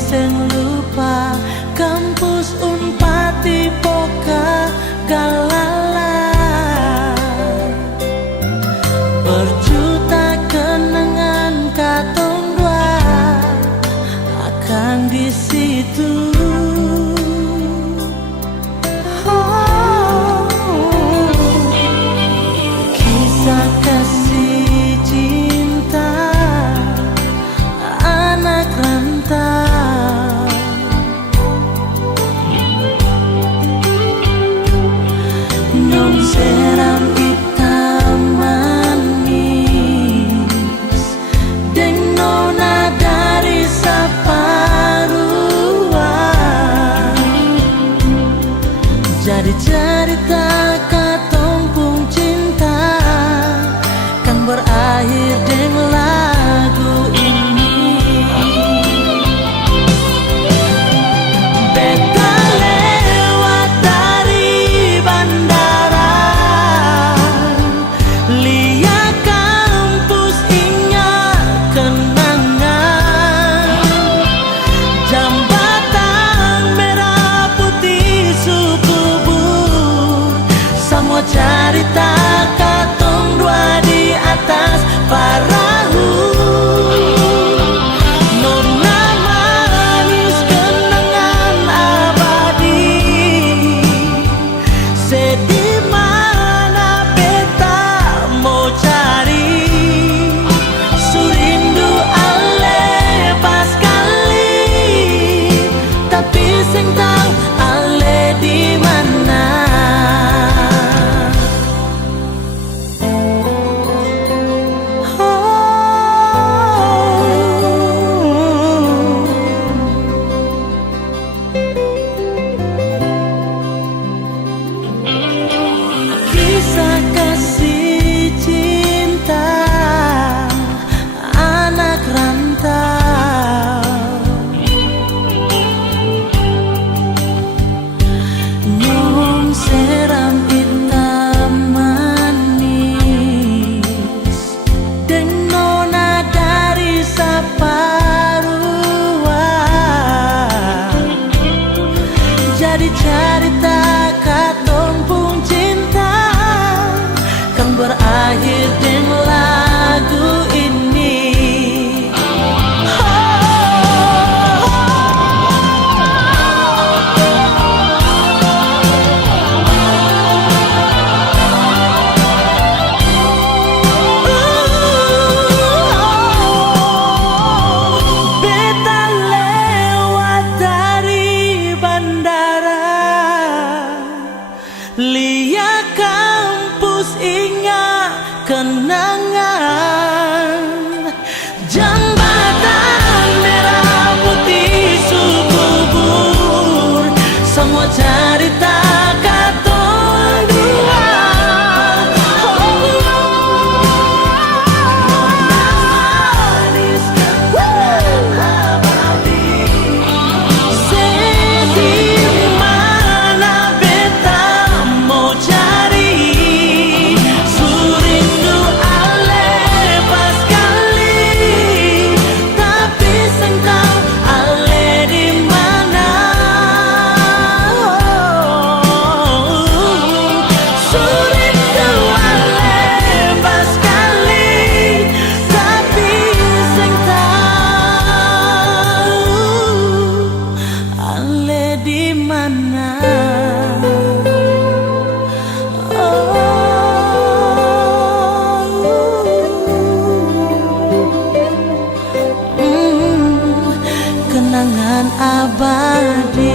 sing lupa kampus Unpati Poka Galala. Berjuta kenangan katong dua akan di situ. Kisah kasih cinta anak rantau, nyong seram hitam manis, deng nona dari Saparua. Jadi cerita katong pung cinta kan berakhir deng lagu ini. Beta lewat dari bandara, lihat kampus ingat kenangan, jambatan merah putih suku bur, semua cerita katong dua di atas perahu. Nona manis kenangan abadi, sedih mana beta mau cari, surindu ale pas kali, tapi sing tahu ale di mana. Kisah kasih cinta anak rantau, nyong seram hitam manis, deng nona dari Saparua. Jadi cerita katong pung cinta kan berakhir deng lagu ini. Beta lewat dari bandara, lihat kampus ingat kenangan, jambatan merah putih suku bur, semua cerita katong dua. Nona manis kenangan abadi, sedih mana beta mau cari, surindu ale pas kali, tapi sing tahu ale di mana. Surindu ale pas kali, tapi sing tahu ale di mana. Kenangan abadi.